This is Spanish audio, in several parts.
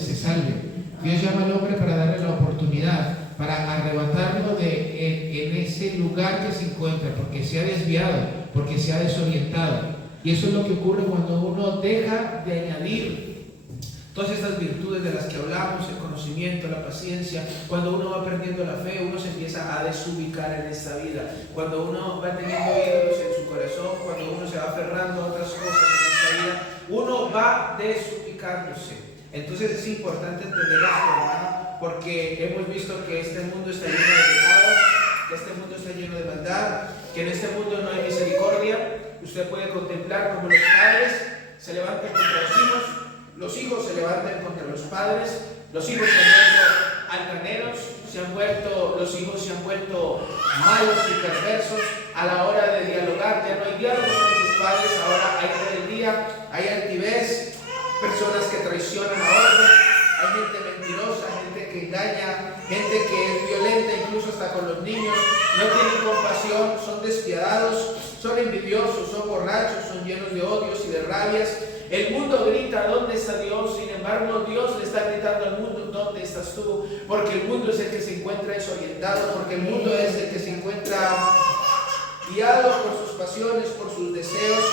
se salve. Dios llama al hombre para darle la oportunidad, para arrebatarlo en ese lugar que se encuentra, porque se ha desviado, porque se ha desorientado. Y eso es lo que ocurre cuando uno deja de añadir todas estas virtudes de las que hablamos, el conocimiento, la paciencia. Cuando uno va perdiendo la fe, uno se empieza a desubicar en esta vida. Cuando uno va teniendo ídolos en su corazón, cuando uno se va aferrando a otras cosas en esta vida, uno va desubicándose. Entonces es importante entender esto, hermano, porque hemos visto que este mundo está lleno de pecados, que este mundo está lleno de maldad, que en este mundo no hay misericordia. Usted puede contemplar como los padres se levantan contra los hijos se levantan contra los padres, los hijos se han vuelto altaneros, los hijos se han vuelto malos y perversos a la hora de dialogar. Ya no hay diálogo con sus padres, ahora hay rebeldía, hay altivez, personas que traicionan a otros, hay gente mentirosa, gente que engaña, gente que es violenta incluso hasta con los niños, no tienen compasión, son despiadados, son envidiosos, son borrachos, son llenos de odios y de rabias. El mundo grita, ¿dónde está Dios? Sin embargo, Dios le está gritando al mundo, ¿dónde estás tú? Porque el mundo es el que se encuentra desorientado, porque el mundo es el que se encuentra guiado por sus pasiones, por sus deseos.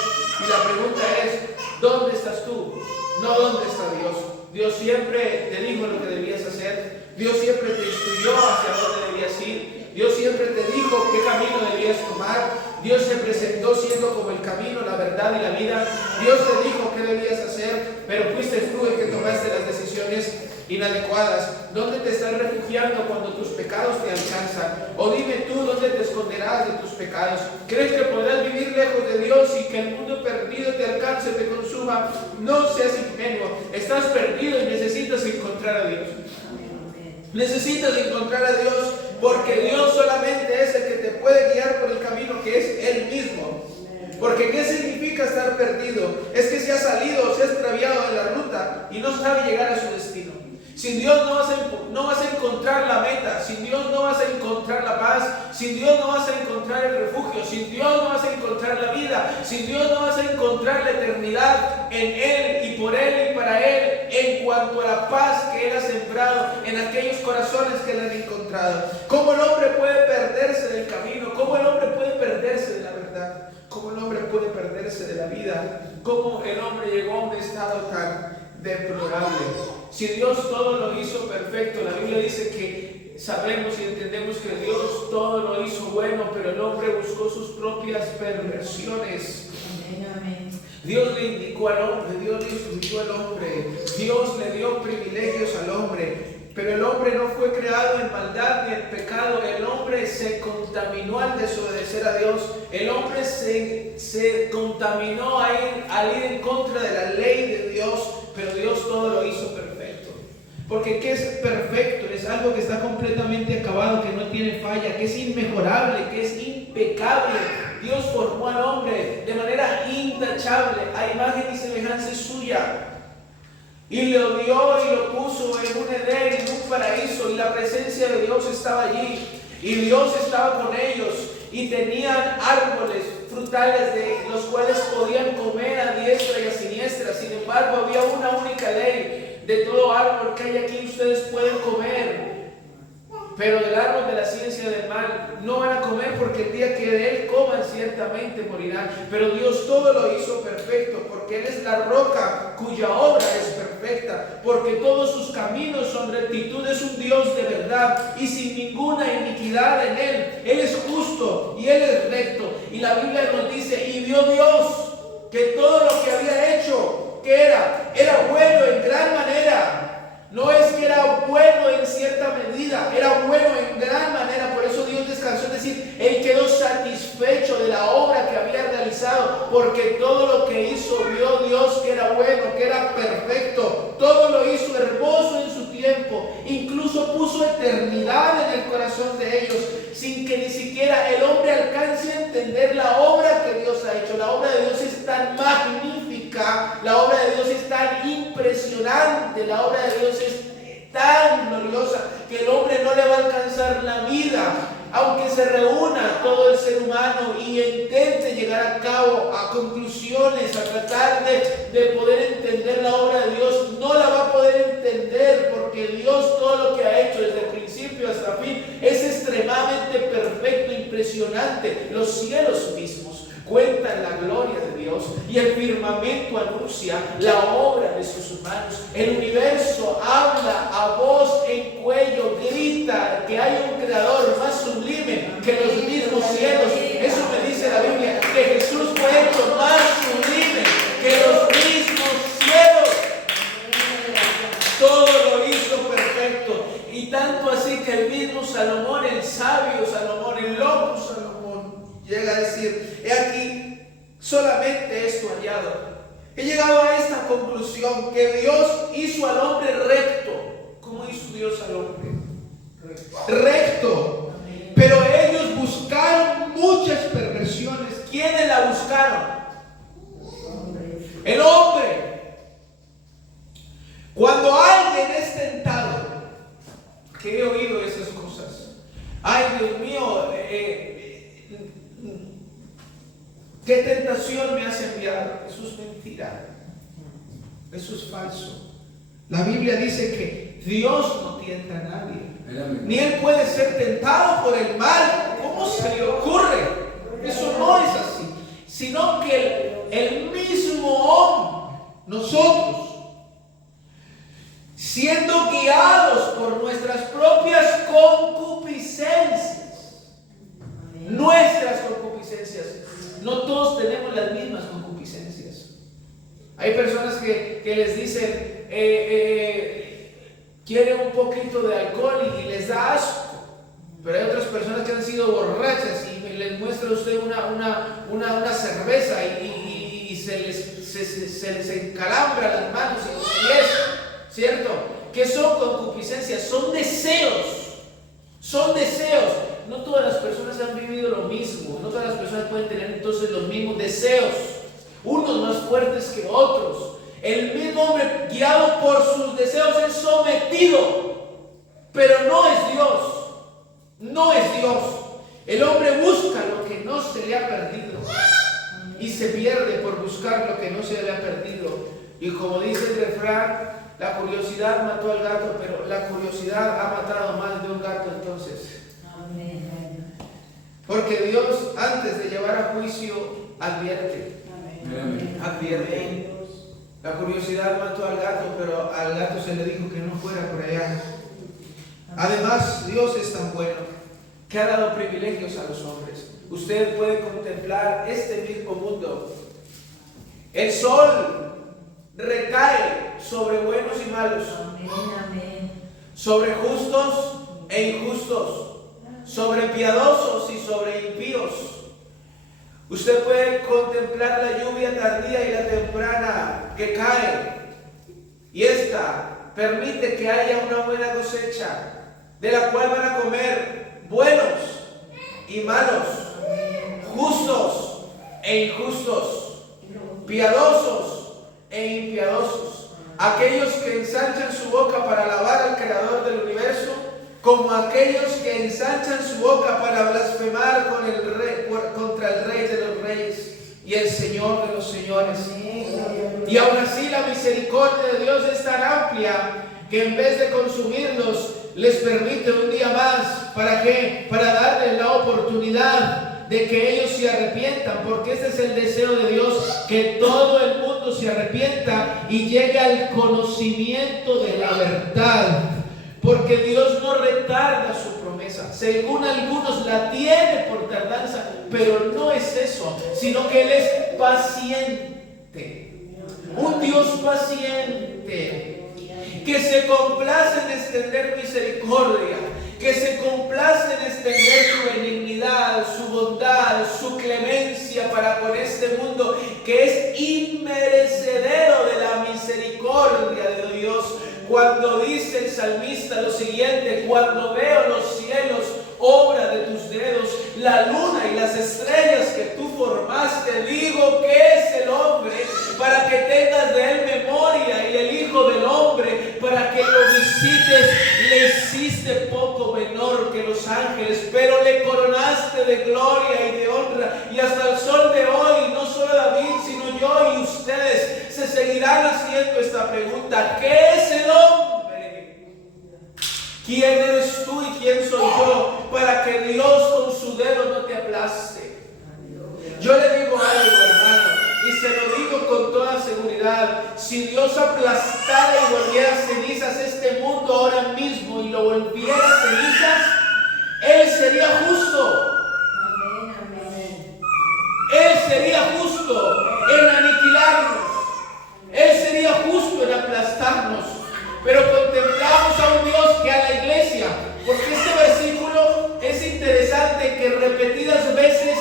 Y la pregunta es, ¿dónde estás tú? No, ¿dónde está Dios? Dios siempre te dijo lo que debías hacer. Dios siempre te instruyó hacia dónde debías ir. Dios siempre te dijo qué camino debías tomar. Dios se presentó siendo como el camino, la verdad y la vida. Dios te dijo qué debías hacer, pero fuiste tú el que tomaste las decisiones inadecuadas. ¿Dónde te estás refugiando cuando tus pecados te alcanzan? O dime tú, ¿dónde te esconderás de tus pecados? ¿Crees que podrás vivir lejos de Dios y que el mundo perdido te alcance, te consuma? No seas ingenuo. Estás perdido y necesitas encontrar a Dios. Necesitas encontrar a Dios, porque Dios solamente es el que te puede guiar por el camino que es Él mismo. Porque ¿qué significa estar perdido? Es que se ha salido, se ha extraviado de la ruta y no sabe llegar a su destino. Sin Dios no vas a encontrar la meta, sin Dios no vas a encontrar la paz, sin Dios no vas a encontrar el refugio, sin Dios no vas a encontrar la vida, sin Dios no vas a encontrar la eternidad en Él y por Él y para Él, en cuanto a la paz que Él ha sembrado en aquellos corazones que le han encontrado. ¿Cómo el hombre puede perderse del camino? ¿Cómo el hombre puede perderse de la verdad? ¿Cómo el hombre puede perderse de la vida? ¿Cómo el hombre llegó a un estado tan deplorable? Si Dios todo lo hizo perfecto, la Biblia dice que sabemos y entendemos que Dios todo lo hizo bueno, pero el hombre buscó sus propias perversiones. Amén. Dios le indicó al hombre, Dios le instruyó al hombre, Dios le dio privilegios al hombre. Pero el hombre no fue creado en maldad ni en pecado. El hombre se contaminó al desobedecer a Dios. El hombre se contaminó al ir en contra de la ley de Dios. Pero Dios todo lo hizo perfecto. Porque ¿qué es perfecto? Es algo que está completamente acabado, que no tiene falla, que es inmejorable, que es impecable. Dios formó al hombre de manera intachable, a imagen y semejanza suya. Y lo dio y lo puso en un Edén, en un paraíso, y la presencia de Dios estaba allí, y Dios estaba con ellos, y tenían árboles frutales de los cuales podían comer a diestra y a siniestra. Sin embargo, había una única ley: de todo árbol que hay aquí ustedes pueden comer, pero del árbol de la ciencia del mal no van a comer, porque el día que de él coman ciertamente morirán. Pero Dios todo lo hizo perfecto, porque Él es la roca cuya obra es perfecta, porque todos sus caminos son rectitud. Es un Dios de verdad y sin ninguna iniquidad en Él. Él es justo y Él es recto. Y la Biblia nos dice: y vio Dios que todo lo que había hecho, que era bueno en gran manera. No es que era bueno en cierta medida, era bueno en gran manera. Por eso Dios descansó, es decir, Él quedó satisfecho de la obra que había realizado, porque todo lo que hizo vio Dios que era bueno, que era perfecto. Todo lo hizo hermoso en su tiempo. Incluso puso eternidad en el corazón de ellos, sin que ni siquiera el hombre alcance a entender la obra que Dios ha hecho. La obra de Dios es tan magnífica, la obra de Dios es tan impresionante, la obra de Dios es tan gloriosa que el hombre no le va a alcanzar la vida. Aunque se reúna todo el ser humano y intente llegar a cabo a conclusiones, a tratar de poder entender la obra de Dios, no la va a poder entender impresionante. Los cielos mismos cuentan la gloria de Dios y el firmamento anuncia la obra de sus manos. El universo habla a voz en cuello, grita que hay un creador más sublime que los mismos cielos. Eso me dice la Biblia, que Jesús fue hecho más sublime que los mismos cielos. Todo lo hizo perfecto, y tanto así que el mismo Salomón, el sabio Salomón, el loco Salomón, llega a decir: he aquí solamente esto hallado. He llegado a esta conclusión, que Dios hizo al hombre recto. ¿Cómo hizo Dios al hombre? Recto. Pero ellos buscaron muchas perversiones. ¿Quiénes la buscaron? El hombre. Cuando alguien es tentado, que he oído esas cosas, ay Dios mío, ¿qué tentación me has enviado? Eso es mentira, eso es falso. La Biblia dice que Dios no tienta a nadie, ni Él puede ser tentado por el mal. ¿Cómo se le ocurre? Eso no es así, sino que el mismo hombre, nosotros, siendo guiados por nuestras propias concupiscencias, no todos tenemos las mismas concupiscencias. Hay personas que les dicen, quieren un poquito de alcohol y les da asco, pero hay otras personas que han sido borrachas y les muestra usted una cerveza y se les encalambra las manos y los pies. ¿Cierto? ¿Qué son concupiscencias? Son deseos. Son deseos. No todas las personas han vivido lo mismo. No todas las personas pueden tener entonces los mismos deseos. Unos más fuertes que otros. El mismo hombre, guiado por sus deseos, es sometido. Pero no es Dios. No es Dios. El hombre busca lo que no se le ha perdido. Y se pierde por buscar lo que no se le ha perdido. Y como dice el refrán, la curiosidad mató al gato, pero la curiosidad ha matado más de un gato entonces. Amén. Porque Dios, antes de llevar a juicio, advierte. Amén. Advierte. La curiosidad mató al gato, pero al gato se le dijo que no fuera por allá. Además, Dios es tan bueno que ha dado privilegios a los hombres. Usted puede contemplar este mismo mundo. El sol recae sobre buenos y malos, amén, sobre justos e injustos, sobre piadosos y sobre impíos. Usted puede contemplar la lluvia tardía y la temprana que cae, y esta permite que haya una buena cosecha, de la cual van a comer buenos y malos, justos e injustos, piadosos e impiadosos, aquellos que ensanchan su boca para alabar al Creador del universo, como aquellos que ensanchan su boca para blasfemar contra el Rey de los Reyes y el Señor de los Señores. Y aún así la misericordia de Dios es tan amplia que en vez de consumirlos, les permite un día más. ¿Para qué? Para darles la oportunidad de que ellos se arrepientan, porque ese es el deseo de Dios, que todo el mundo se arrepienta y llegue al conocimiento de la verdad, porque Dios no retarda su promesa. Según algunos la tiene por tardanza, pero no es eso, sino que Él es paciente, un Dios paciente, que se complace en extender misericordia, que se complace en extender su benignidad, su bondad, su clemencia para con este mundo, que es inmerecedero de la misericordia de Dios. Cuando dice el salmista lo siguiente: cuando veo los cielos, obra de tus dedos, la luna y las estrellas que tú formaste, digo, ¿qué es el hombre para que tengas de él memoria, y el hijo del hombre para que lo visites? Le hiciste poco menor que los ángeles, pero le coronaste de gloria y de honra. Y hasta el sol de hoy, no solo David, sino yo y ustedes se seguirán haciendo esta pregunta: ¿qué es el hombre? ¿Quién eres tú y quién soy yo para que Dios con su su dedo no te aplaste. Yo le digo algo, hermano, y se lo digo con toda seguridad: si Dios aplastara y volviera cenizas este mundo ahora mismo y lo volviera cenizas, Él sería justo. Él sería justo en aniquilarnos. Él sería justo en aplastarnos. Pero contemplamos a un Dios que a la iglesia, porque este versículo es interesante, que repetidas veces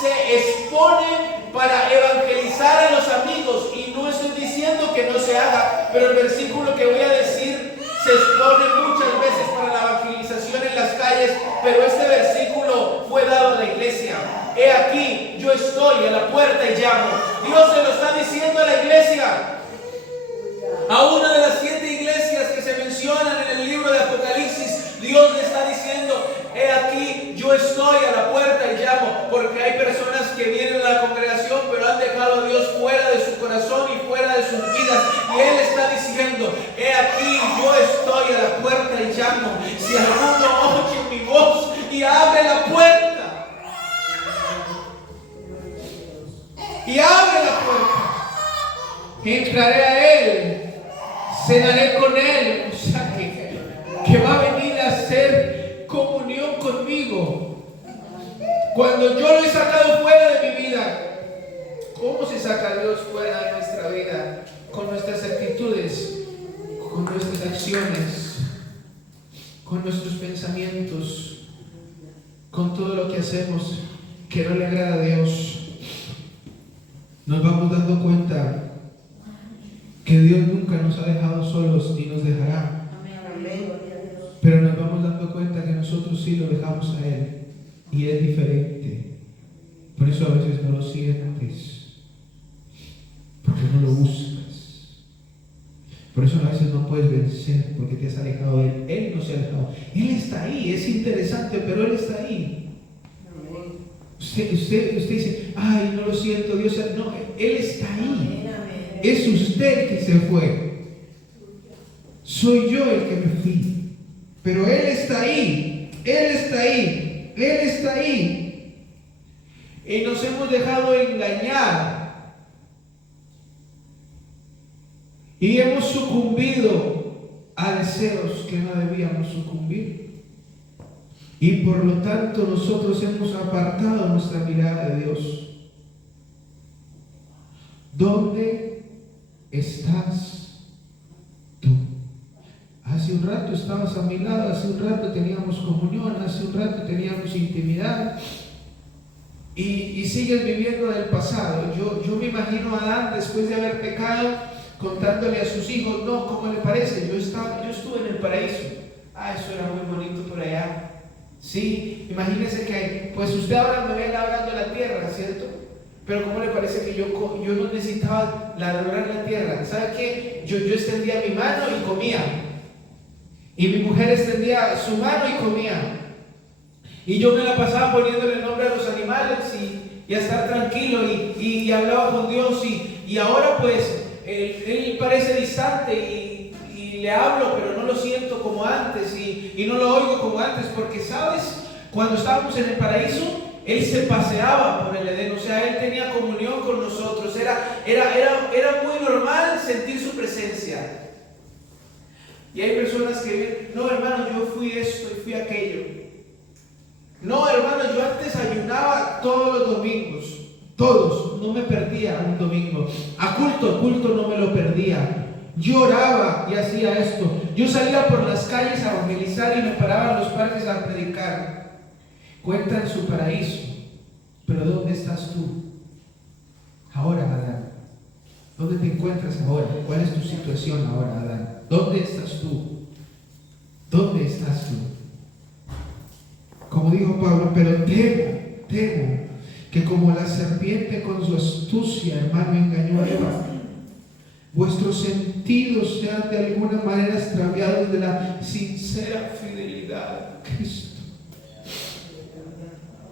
se expone para evangelizar a los amigos, y no estoy diciendo que no se haga, pero el versículo que voy a decir se expone muchas veces para la evangelización en las calles, pero este versículo fue dado a la iglesia. He aquí, yo estoy a la puerta y llamo. Dios se lo está diciendo a la iglesia, a una de las 7 iglesias que se mencionan en el libro de Apocalipsis. Dios le está diciendo: he aquí, yo estoy a la puerta y llamo. Porque hay personas que vienen a la congregación pero han dejado a Dios fuera de su corazón y fuera de sus vidas, y Él está diciendo: he aquí, yo estoy a la puerta y llamo. Si alguno oye mi voz y abre la puerta, entraré a Él, cenaré con Él. O sea que va a venir a hacer comunión conmigo. Cuando yo lo he sacado fuera de mi vida. ¿Cómo se saca Dios fuera de nuestra vida? Con nuestras actitudes, con nuestras acciones, con nuestros pensamientos, con todo lo que hacemos que no le agrada a Dios. Nos vamos dando cuenta que Dios nunca nos ha dejado solos ni nos dejará. Pero nos vamos dando cuenta que nosotros sí lo dejamos a Él, y es diferente. Por eso a veces no lo sientes, porque no lo buscas. Por eso a veces no puedes vencer, porque te has alejado de Él. Él no se ha alejado. Él está ahí, es interesante, pero Él está ahí. Usted dice: ay, no lo siento, Dios. No, Él está ahí. Es usted el que se fue. Soy yo el que me fui. Pero Él está ahí. Él está ahí. Él está ahí. Y nos hemos dejado engañar. Y hemos sucumbido a deseos que no debíamos sucumbir. Y por lo tanto nosotros hemos apartado nuestra mirada de Dios. ¿Dónde estás tú? Hace un rato estabas a mi lado, hace un rato teníamos comunión, hace un rato teníamos intimidad, y sigues viviendo del pasado. Yo me imagino a Adán, después de haber pecado, contándole a sus hijos: no, ¿cómo le parece? Yo estuve en el paraíso. Eso era muy bonito por allá. Sí, imagínense que pues usted ahora me ve labrando la tierra, ¿cierto? Pero ¿cómo le parece que yo no necesitaba labrar la tierra? ¿Sabe qué? Yo extendía mi mano y comía. Y mi mujer extendía su mano y comía. Y yo me la pasaba poniéndole el nombre a los animales y a estar tranquilo y hablaba con Dios. Y ahora pues él parece distante y le hablo, pero no lo siento como antes y no lo oigo como antes, porque ¿sabes? Cuando estábamos en el paraíso, Él se paseaba por el Edén, o sea, Él tenía comunión con nosotros. Era muy normal sentir su presencia. Y hay personas que dicen: no, hermano, yo fui esto y fui aquello. No, hermano, yo antes ayunaba todos los domingos, todos, no me perdía un domingo. A culto no me lo perdía. Yo oraba y hacía esto. Yo salía por las calles a evangelizar y me paraba en los parques a predicar. Cuentan su paraíso, pero ¿dónde estás tú? Ahora, Adán. ¿Dónde te encuentras ahora? ¿Cuál es tu situación ahora, Adán? ¿Dónde estás tú? ¿Dónde estás tú? Como dijo Pablo: pero temo que como la serpiente con su astucia, hermano, engañó a Eva, vuestros sentidos sean de alguna manera extraviados de la sincera fidelidad a Cristo.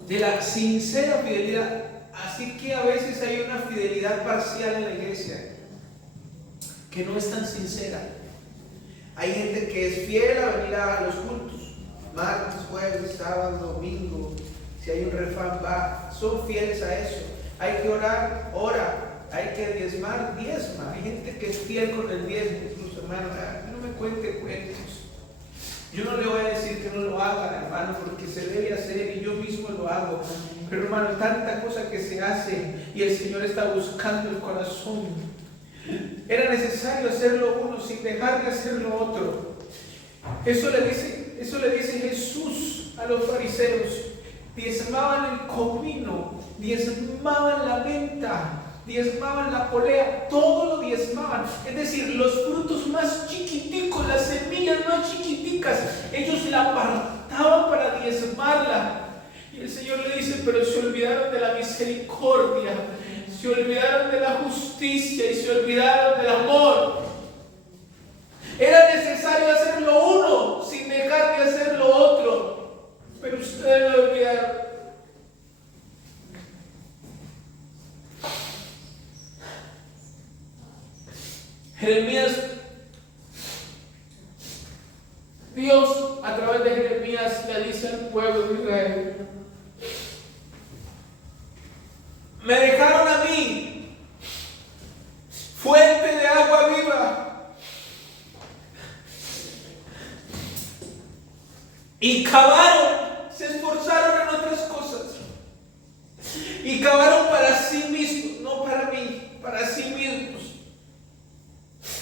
De la sincera fidelidad. Así que a veces hay una fidelidad parcial en la iglesia que no es tan sincera. Hay gente que es fiel a venir a los cultos, martes, jueves, sábado, domingo, Si hay un refrán, va, son fieles a eso. Hay que orar, ora. Hay que diezmar, diezma. Hay gente que es fiel con el diezmo. Incluso, hermano, no me cuente cuentos. Yo no le voy a decir que no lo haga, hermano, porque se debe hacer y yo mismo lo hago. Pero, hermano, tanta cosa que se hace y el Señor está buscando el corazón. Era necesario hacerlo uno sin dejar de hacer lo otro. Eso le dice Jesús a los fariseos. Diezmaban el comino, diezmaban la menta, diezmaban la polea, todo lo diezmaban. Es decir, los frutos más chiquiticos, las semillas más chiquiticas, ellos la apartaban para diezmarla. Y el Señor le dice, pero se olvidaron de la misericordia, se olvidaron de la justicia y se olvidaron del amor. Era necesario hacer lo uno sin dejar de hacer lo otro, pero ustedes lo olvidaron. Jeremías, Dios a través de Jeremías le dice al pueblo de Israel: me dejaron a mí, fuente de agua viva, y cavaron, se esforzaron en otras cosas, y cavaron para sí mismos, no para mí, para sí mismos.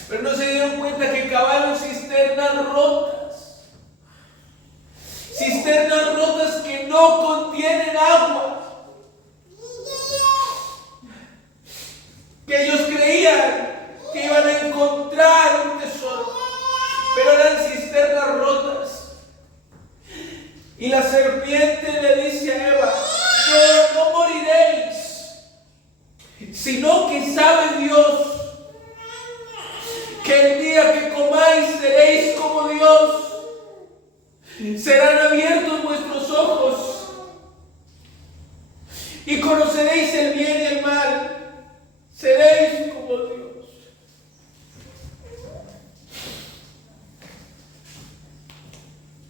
Pero no se dieron cuenta que cavaron cisternas rotas que no contienen agua, que ellos creían que iban a encontrar un tesoro, pero eran cisternas rotas. Y la serpiente le dice a Eva: no moriréis, sino que sabe Dios que el día que comáis seréis como Dios. Serán abiertos vuestros ojos y conoceréis el bien y el mal. Seréis como Dios.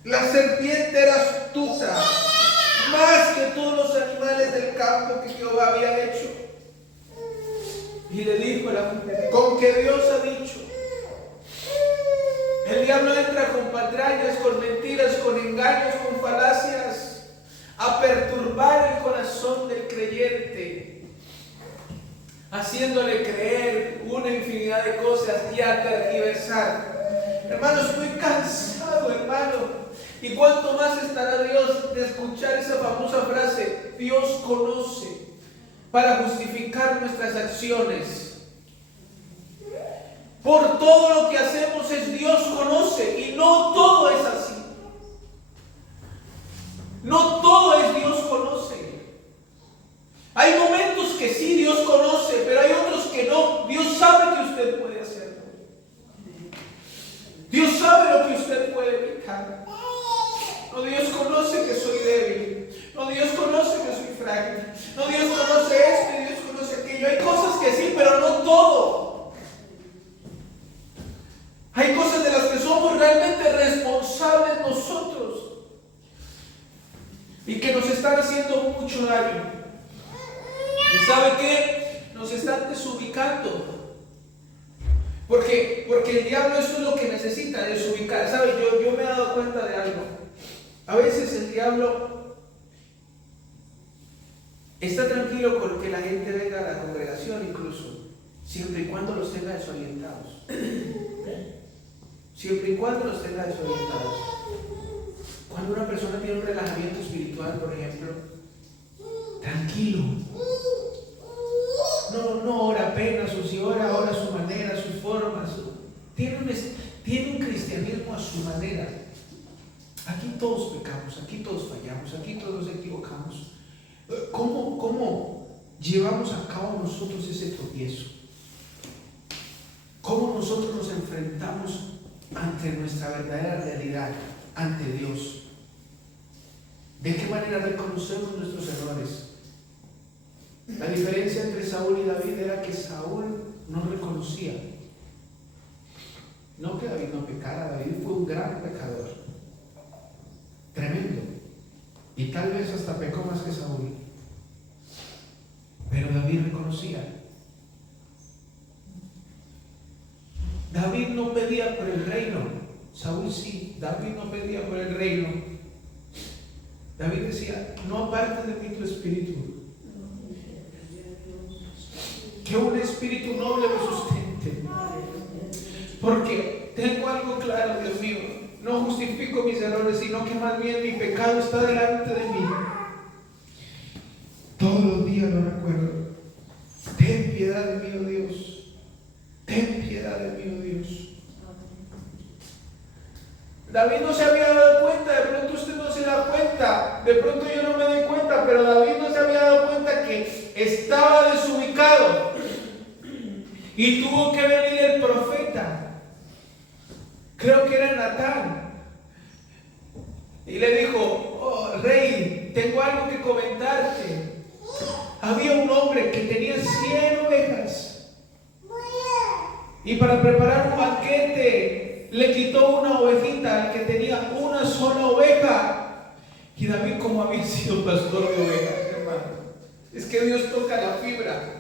La serpiente era astuta, más que todos los animales del campo que Jehová había hecho. Y le dijo a la mujer: con que Dios ha dicho. El diablo entra con patrañas, con mentiras, con engaños, con falacias, a perturbar el corazón del creyente, haciéndole creer una infinidad de cosas y a tergiversar. Hermano, estoy cansado, hermano. ¿Y cuánto más estará Dios de escuchar esa famosa frase: Dios conoce, para justificar nuestras acciones? Por todo lo que hacemos es Dios conoce, y no todo es así. No todo es Dios conoce. Hay momentos que sí Dios conoce, pero hay otros que no. Dios sabe que usted puede hacerlo. Dios sabe lo que usted puede evitar. No, Dios conoce que soy débil. No, Dios conoce que soy frágil. No, Dios conoce esto y Dios conoce aquello. Hay cosas que sí, pero no todo. Hay cosas de las que somos realmente responsables nosotros y que nos están haciendo mucho daño. ¿Y sabe qué? Nos están desubicando. Porque el diablo eso es lo que necesita, desubicar. ¿Sabe? Yo me he dado cuenta de algo. A veces el diablo está tranquilo con que la gente venga a la congregación, incluso, siempre y cuando los tenga desorientados. Siempre y cuando los tenga desorientados. Cuando una persona tiene un relajamiento espiritual, por ejemplo, tranquilo. No ora apenas, o si ora a su manera, a sus formas. Tiene un cristianismo a su manera. Aquí todos pecamos, aquí todos fallamos, aquí todos nos equivocamos. ¿Cómo llevamos a cabo nosotros ese tropiezo? ¿Cómo nosotros nos enfrentamos ante nuestra verdadera realidad, ante Dios? ¿De qué manera reconocemos nuestros errores? La diferencia entre Saúl y David era que Saúl no reconocía. No que David no pecara, David fue un gran pecador. Tremendo. Y tal vez hasta pecó más que que Saúl. Pero David reconocía. David no pedía por el reino. Saúl sí. David no pedía por el reino. David decía: no aparte de mí tu espíritu. Que un espíritu noble me sustente. Porque tengo algo claro, Dios mío. No justifico mis errores, sino que más bien mi pecado está delante de mí. Todos los días lo recuerdo. Ten piedad de mí, oh Dios. Ten piedad de mí, oh Dios. David no se había dado cuenta, de pronto usted no se da cuenta, de pronto yo no me doy cuenta, pero David no se había dado cuenta que estaba desubicado. Y tuvo que venir el profeta, creo que era Natán, y le dijo: oh, rey, tengo algo que comentarte. Había un hombre que tenía 100 ovejas, y para preparar un banquete le quitó una ovejita al que tenía una sola oveja. Y David, como había sido pastor de ovejas, hermano, es que Dios toca la fibra.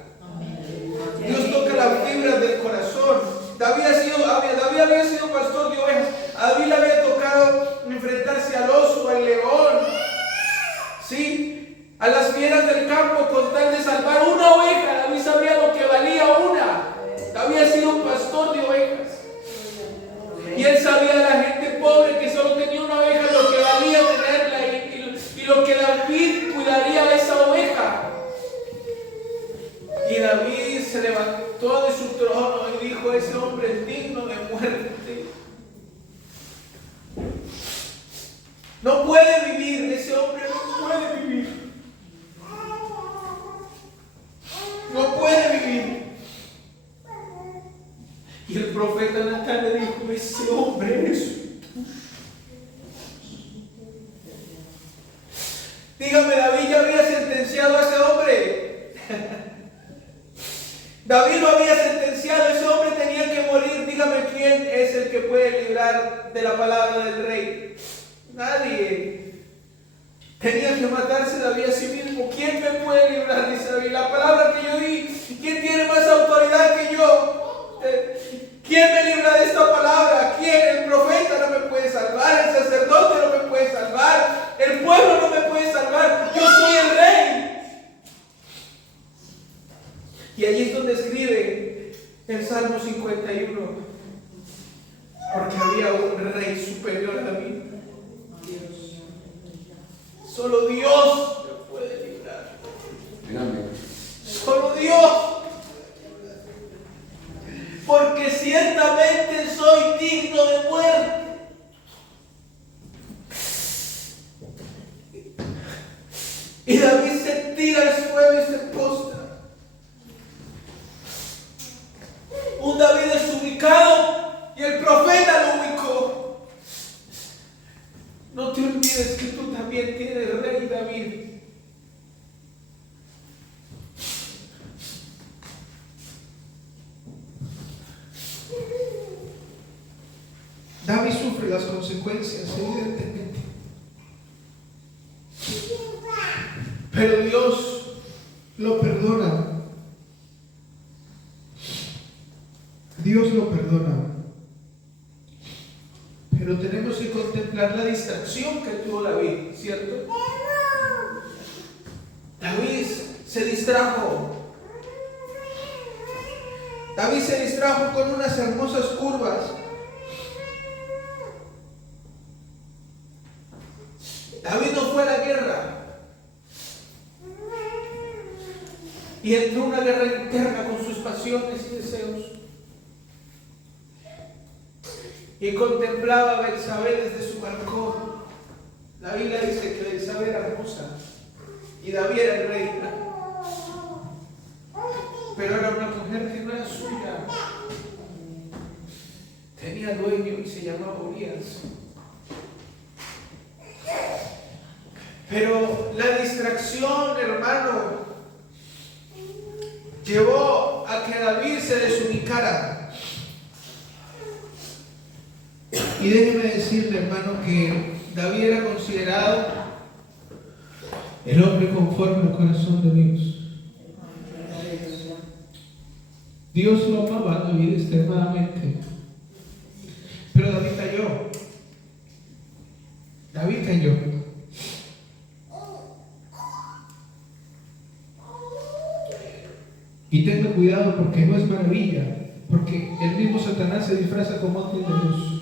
Dios toca la fibra del corazón. David había sido pastor de ovejas. A David le había tocado enfrentarse al oso, al león, ¿sí?, a las fieras del campo, con tal de salvar una oveja. David sabía lo que valía una. Había sido un pastor de ovejas. Y él sabía de la gente pobre que solo tenía una oveja, lo que valía tenerla y lo que David cuidaría de esa oveja. Y David se levantó de su trono y dijo: ese hombre es digno de muerte. No puede vivir, ese hombre no puede vivir. No puede vivir. Y el profeta Natán le dijo: ese hombre es tuyo. Dígame, David ya había sentenciado a ese hombre. David lo había sentenciado, ese hombre tenía que morir. Dígame, ¿quién es el que puede librar de la palabra del rey? Nadie. Tenía que matarse David a sí mismo. ¿Quién me puede librar? Dice David: la palabra que yo di. ¿Quién tiene más autoridad que yo? ¿Quién me libra de esta palabra? ¿Quién? El profeta no me puede salvar, el sacerdote no me puede salvar, el pueblo no me puede salvar. Yo soy el rey. Y allí es donde escribe el Salmo 51, porque había un rey superior a mí. Solo Dios me puede librar. Solo Dios. Porque ciertamente soy digno de muerte. Y David se tira al suelo y se postra. Un David desubicado y el profeta lo ubicó. No te olvides que tú también tienes rey, David. David sufre las consecuencias, evidentemente. Pero Dios lo perdona. Dios lo perdona. Pero tenemos que contemplar la distracción que tuvo David, ¿cierto? David se distrajo. David se distrajo con unas hermosas curvas. David no fue a la guerra y entró en una guerra interna con sus pasiones y deseos, y contemplaba a Betsabé desde su balcón. La Biblia dice que Betsabé era hermosa y David era el rey, pero era una mujer que no era suya. Tenía dueño y se llamaba Urías. Pero la distracción, hermano, llevó a que David se desubicara. Y déjeme decirle, hermano, que David era considerado El hombre conforme al corazón de Dios. Dios lo amaba a David extremadamente. Pero David cayó. David cayó. Y tenga cuidado porque no es maravilla. Porque el mismo Satanás se disfraza como ángel de luz.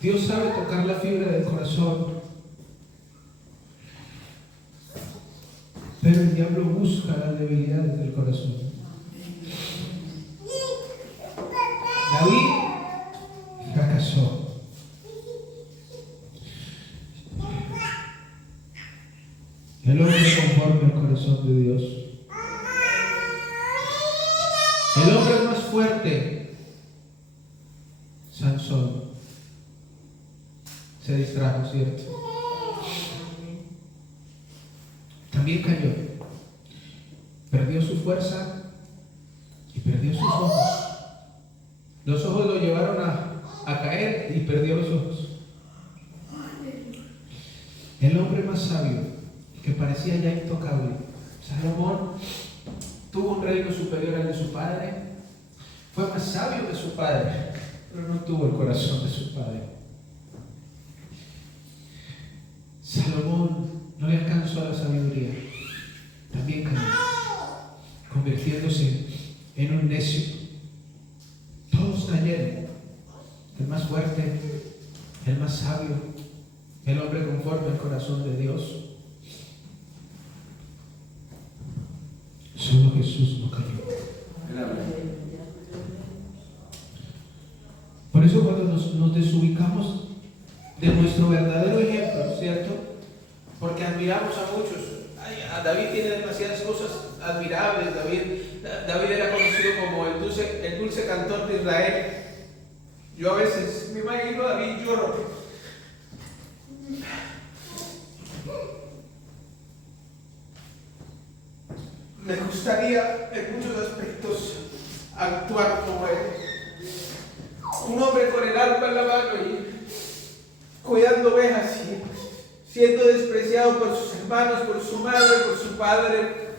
Dios sabe tocar la fibra del corazón. Pero el diablo busca las debilidades del corazón. David fracasó. El hombre conforme al corazón de Dios. El hombre más fuerte, Sansón, se distrajo, ¿cierto? También cayó. Perdió su fuerza y perdió sus ojos. Los ojos lo llevaron a caer y perdió los ojos. El hombre más sabio, que parecía ya intocable, Salomón, tuvo un reino superior al de su padre, fue más sabio que su padre, pero no tuvo el corazón de su padre. Salomón no le alcanzó a la sabiduría, también cayó, convirtiéndose en un necio. Todos cayeron, el más fuerte, el más sabio, el hombre conforme al corazón de Dios. Solo Jesús no cayó. Por eso cuando nos desubicamos de nuestro verdadero ejemplo, ¿cierto? Porque admiramos a muchos. A David tiene demasiadas cosas admirables. David era conocido como el dulce cantor de Israel. Yo a veces me imagino a David, lloro. Me gustaría en muchos aspectos actuar como él. Un hombre con el arpa en la mano y cuidando ovejas y siendo despreciado por sus hermanos, por su madre, por su padre.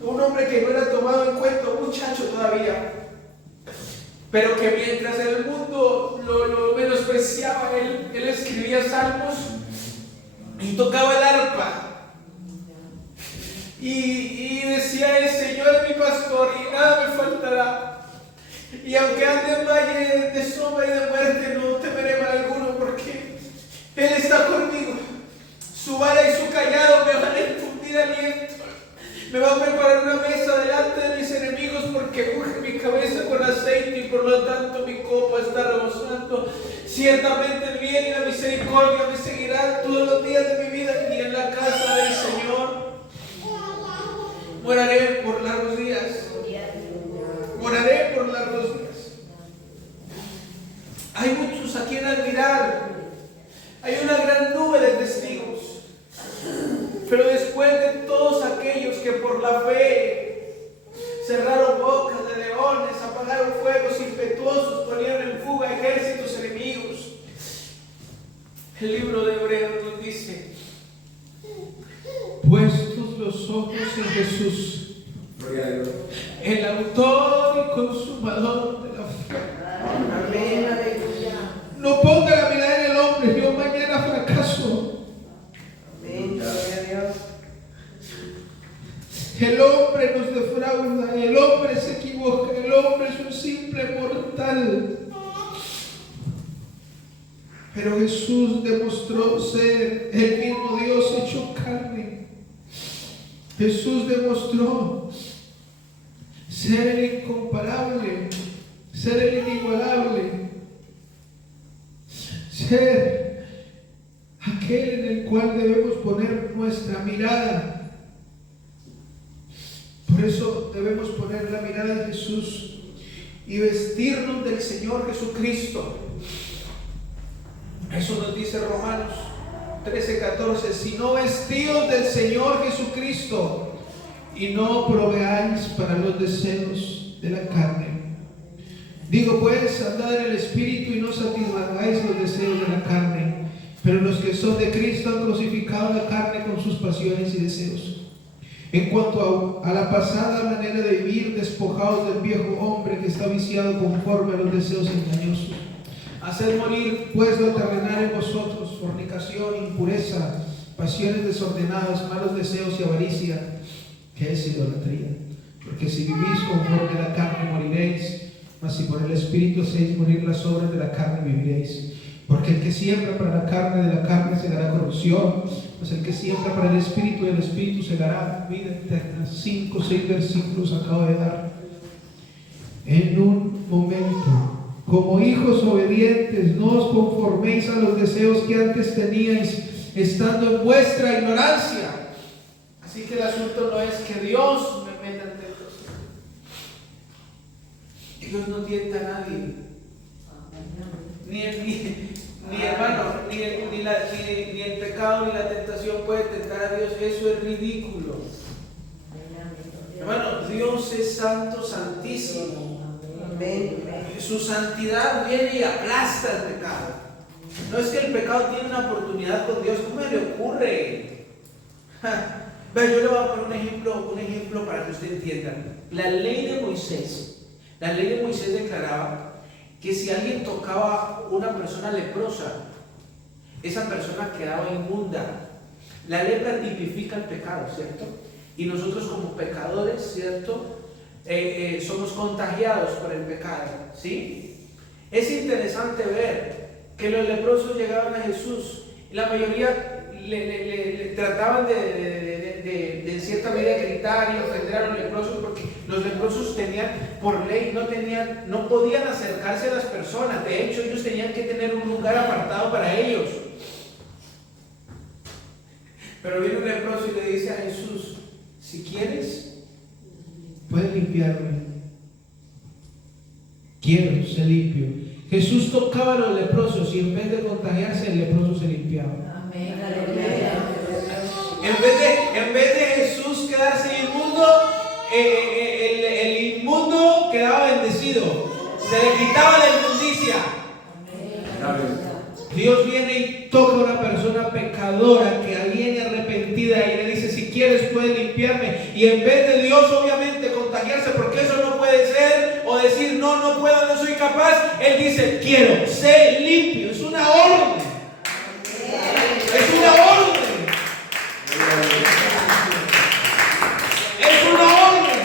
Un hombre que no era tomado en cuenta, un muchacho todavía, pero que mientras el mundo lo menospreciaba, él escribía salmos y tocaba el arpa. Y decía: el Señor es mi pastor y nada me faltará. Y aunque ande en valle de sombra y de muerte, no temeré mal alguno, porque Él está conmigo. Su vara y su callado me van a infundir aliento. Me va a preparar una mesa delante de mis enemigos, porque unge mi cabeza con aceite y por lo tanto mi copa está rebosando. Ciertamente el bien y la misericordia me seguirán todos los días de mi vida, y en la casa del Señor moraré por largos días. Moraré por largos días. Hay muchos a quien admirar. Hay una gran nube de testigos. Pero después de todos aquellos que por la fe cerraron bocas de leones, apagaron fuegos impetuosos, ponieron en fuga ejércitos enemigos, el libro de Hebreos nos dice: puestos los ojos en Jesús, el autor y consumador de la fe. No ponga la mirada en el hombre, yo mañana fracaso. El hombre nos defrauda, el hombre se equivoca, el hombre es un simple mortal. Pero Jesús demostró ser el mismo Dios hecho carne. Jesús demostró ser el incomparable, ser el inigualable, ser aquel en el cual debemos poner nuestra mirada. Por eso debemos poner la mirada en Jesús y vestirnos del Señor Jesucristo. Eso nos dice Romanos 13:14: si no vestidos del Señor Jesucristo y no proveáis para los deseos de la carne. Digo pues, andad en el Espíritu y no satisfagáis los deseos de la carne. Pero los que son de Cristo han crucificado la carne con sus pasiones y deseos. En cuanto a la pasada manera de vivir, despojados del viejo hombre que está viciado conforme a los deseos engañosos. Haced morir pues lo terrenal en vosotros: fornicación, impureza, pasiones desordenadas, malos deseos y avaricia, que es idolatría. Porque si vivís conforme a la carne moriréis, mas si por el Espíritu hacéis morir las obras de la carne viviréis. Porque el que siembra para la carne, de la carne segará corrupción, pues el que siembra para el Espíritu, del Espíritu segará vida eterna. 5 o 6 versículos acabo de dar. En un momento, como hijos obedientes, no os conforméis a los deseos que antes teníais, estando en vuestra ignorancia. Así que el asunto no es que Dios me meta en tentación. Dios no tienta a nadie. Ni el pecado ni la tentación puede tentar a Dios. Eso es ridículo. Hermano, Dios es santo, santísimo. Su santidad viene y aplasta el pecado. No es que el pecado tiene una oportunidad con Dios. ¿Cómo le ocurre? Yo le voy a poner un ejemplo para que usted entienda. La ley de Moisés declaraba que si alguien tocaba a una persona leprosa, esa persona quedaba inmunda. La lepra tipifica el pecado, ¿cierto? Y nosotros como pecadores, ¿cierto? Somos contagiados por el pecado, ¿sí? Es interesante ver que los leprosos llegaban a Jesús y la mayoría le trataban de en cierta medida gritar y ofender a los leprosos, porque los leprosos tenían, por ley, no podían acercarse a las personas. De hecho, ellos tenían que tener un lugar apartado para ellos. Pero viene un leproso y le dice a Jesús: si quieres, puedes limpiarme. Quiero ser limpio. Jesús tocaba a los leprosos y en vez de contagiarse, el leproso se limpiaba. Amén. En vez de Jesús quedarse inmundo, el inmundo quedaba bendecido. Se le quitaba la inmundicia. Dios viene y toca a una persona pecadora que viene arrepentida y le dice: si quieres puedes limpiarme. Y en vez de Dios obviamente contagiarse, porque eso no puede ser, o decir no puedo, no soy capaz, Él dice: quiero, sé limpio. Es una orden. Es una orden. Es una orden.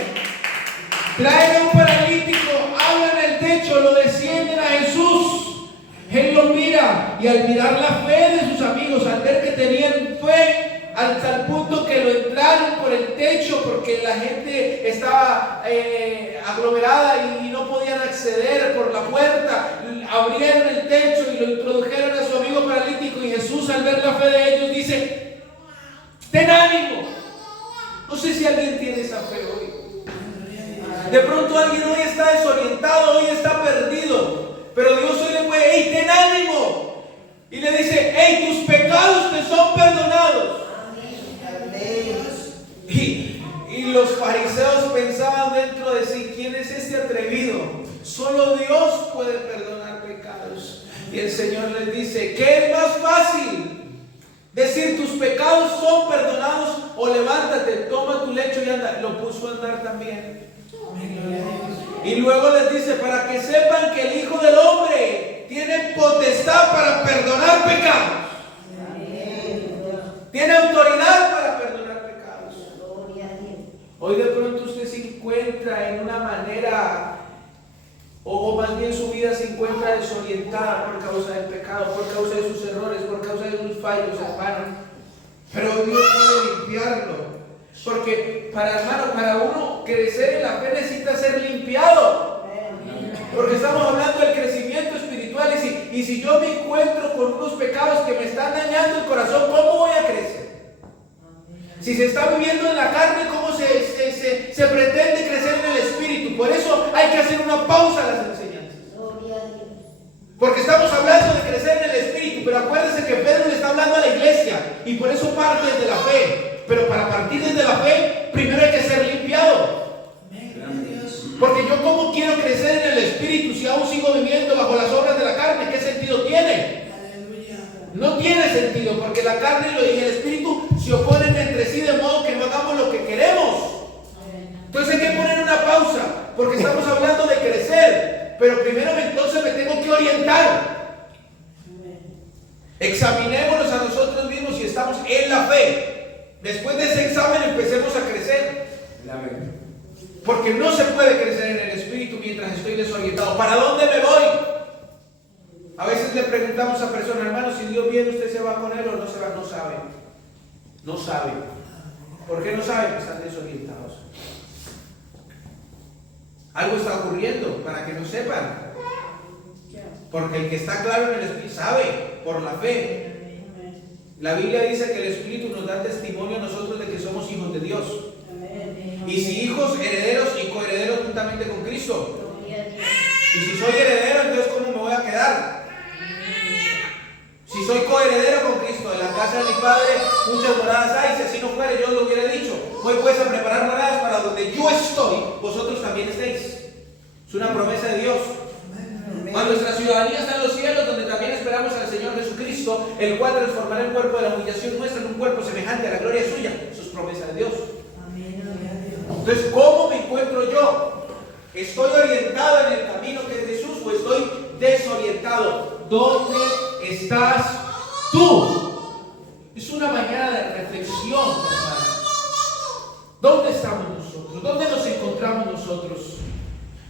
Traen a un paralítico, hablan el techo, lo descienden a Jesús. Él lo mira y al mirar la fe de sus amigos, al ver que tenían fe, hasta el punto que lo entraron por el techo porque la gente estaba aglomerada y no podían acceder por la puerta, abrieron el techo y lo introdujeron a su amigo paralítico, y Jesús, al ver la fe de ellos, dice: ten ánimo. No sé si alguien tiene esa fe hoy. De pronto alguien hoy está desorientado, hoy está perdido. Pero Dios hoy le puede: hey, ten ánimo. Y le dice: hey, tus pecados te son perdonados. Y los fariseos pensaban dentro de sí: ¿quién es este atrevido? Solo Dios puede perdonar pecados. Y el Señor les dice: ¿qué es más fácil? Decir: tus pecados son perdonados, o levántate, toma tu lecho y anda. Lo puso a andar también. Y luego les dice: para que sepan que el Hijo del Hombre tiene potestad para perdonar pecados. Tiene autoridad para perdonar pecados. Hoy de pronto usted se encuentra en una manera, o más bien su vida se encuentra desorientada por causa del pecado, por causa de sus errores, por causa de sus fallos, hermano. Pero Dios puede limpiarlo. Porque para uno crecer en la fe necesita ser limpiado. Porque estamos hablando del crecimiento espiritual, y si yo me encuentro con unos pecados que me están dañando el corazón, ¿cómo voy a crecer? Si se está viviendo en la carne, ¿cómo se pretende crecer en el espíritu? Por eso hay que hacer una pausa a las enseñanzas. Porque estamos hablando de crecer en el espíritu, pero acuérdense que Pedro le está hablando a la iglesia, y por eso parte desde la fe. Pero para partir desde la fe, primero hay que ser limpiado. Porque yo cómo quiero crecer en el Espíritu si aún sigo viviendo bajo las obras de la carne. ¿Qué sentido tiene? No tiene sentido, porque la carne y el Espíritu se oponen entre sí de modo que no hagamos lo que queremos. Entonces hay que poner una pausa, porque estamos hablando de crecer, pero primero entonces me tengo que orientar. Examinémonos a nosotros mismos si estamos en la fe. Después de ese examen empecemos a crecer. Porque no se puede crecer en el Espíritu mientras estoy desorientado. ¿Para dónde me voy? A veces le preguntamos a personas, hermano, si Dios viene, ¿usted se va con Él o no se va? No sabe. No sabe. ¿Por qué no sabe? Porque están desorientados. Algo está ocurriendo para que no sepan. Porque el que está claro en el Espíritu sabe por la fe. La Biblia dice que el Espíritu nos da testimonio a nosotros de que somos hijos de Dios. Y si hijos, herederos y coherederos juntamente con Cristo. Y si soy heredero, entonces ¿cómo me voy a quedar? Si soy coheredero con Cristo, en la casa de mi Padre muchas moradas hay. Si así no fuera, yo lo hubiera dicho. Voy pues a preparar moradas para donde yo estoy, vosotros también estéis. Es una promesa de Dios. Cuando nuestra ciudadanía está en los cielos, donde también esperamos al Señor Jesucristo, el cual transformará el cuerpo de la humillación nuestra en un cuerpo semejante a la gloria suya. Eso es promesa de Dios. Entonces, ¿cómo me encuentro yo? ¿Estoy orientado en el camino que es Jesús o estoy desorientado? ¿Dónde estás tú? Es una mañana de reflexión, hermano. ¿Dónde estamos nosotros? ¿Dónde nos encontramos nosotros?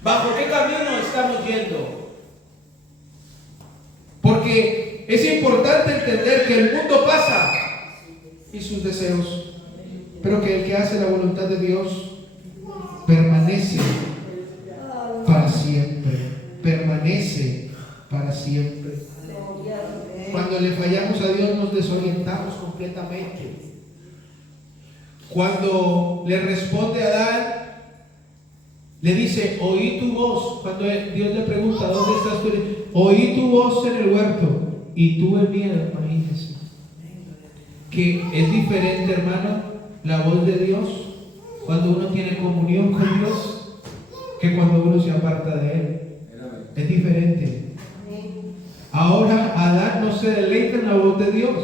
¿Bajo qué camino estamos yendo? Porque es importante entender que el mundo pasa y sus deseos, pero que el que hace la voluntad de Dios permanece para siempre. Permanece para siempre. Cuando le fallamos a Dios nos desorientamos completamente. Cuando le responde a Adán, le dice, oí tu voz. Cuando Dios le pregunta, ¿dónde estás tú? Oí tu voz en el huerto y tuve miedo. Imagínense. Que es diferente, hermano, la voz de Dios cuando uno tiene comunión con Dios que cuando uno se aparta de Él. Es diferente. Ahora Adán no se deleita en la voz de Dios.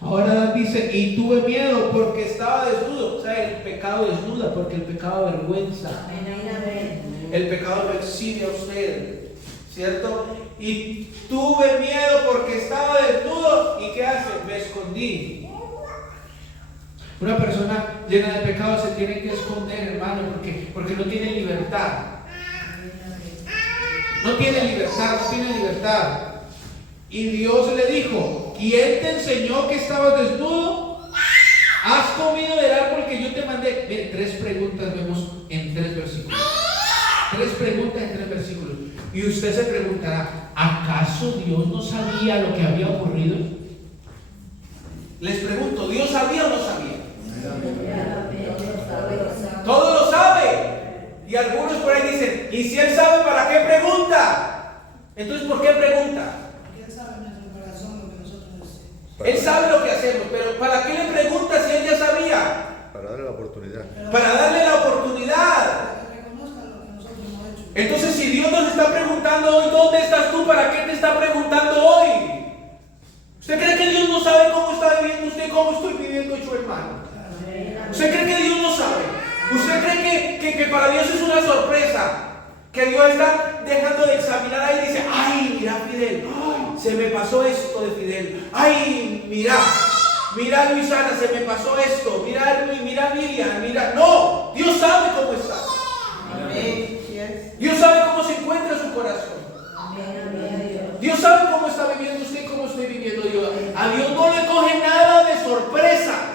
Ahora Adán dice, y tuve miedo porque estaba desnudo. O sea, el pecado desnuda, porque el pecado avergüenza. El pecado lo exhibe a usted, ¿cierto? Y tuve miedo porque estaba desnudo. ¿Y qué hace? Me escondí. Una persona llena de pecado se tiene que esconder, hermano, porque no tiene libertad. No tiene libertad, no tiene libertad. Y Dios le dijo, ¿quién te enseñó que estabas desnudo? ¿Has comido del árbol que yo te mandé? Miren, 3 preguntas vemos en 3 versículos. 3 preguntas en 3 versículos. Y usted se preguntará, ¿acaso Dios no sabía lo que había ocurrido? Les pregunto, ¿Dios sabía o no sabía? Todo lo sabe. Y algunos por ahí dicen, ¿y si Él sabe para qué pregunta? Entonces, ¿por qué pregunta? Porque Él sabe en nuestro corazón lo que nosotros hacemos. Él sabe lo que hacemos, pero ¿para qué le pregunta si Él ya sabía? Para darle la oportunidad. Para darle la oportunidad. Para que reconozcan lo que nosotros hemos hecho. Entonces, si Dios nos está preguntando hoy, ¿dónde estás tú? ¿Para qué te está preguntando hoy? ¿Usted cree que Dios no sabe cómo está viviendo usted, cómo estoy viviendo yo, hermano? ¿Usted cree que Dios no sabe? ¿Usted cree que para Dios es una sorpresa? Que Dios está dejando de examinar ahí y dice, ay, mira Fidel, ay, se me pasó esto de Fidel. Ay, mira Luisana, se me pasó esto. Mira Luis, mira Miriam, mira. No, Dios sabe cómo está. Dios sabe cómo se encuentra su corazón. Dios sabe cómo está viviendo usted y cómo estoy viviendo yo. A Dios no le coge nada de sorpresa.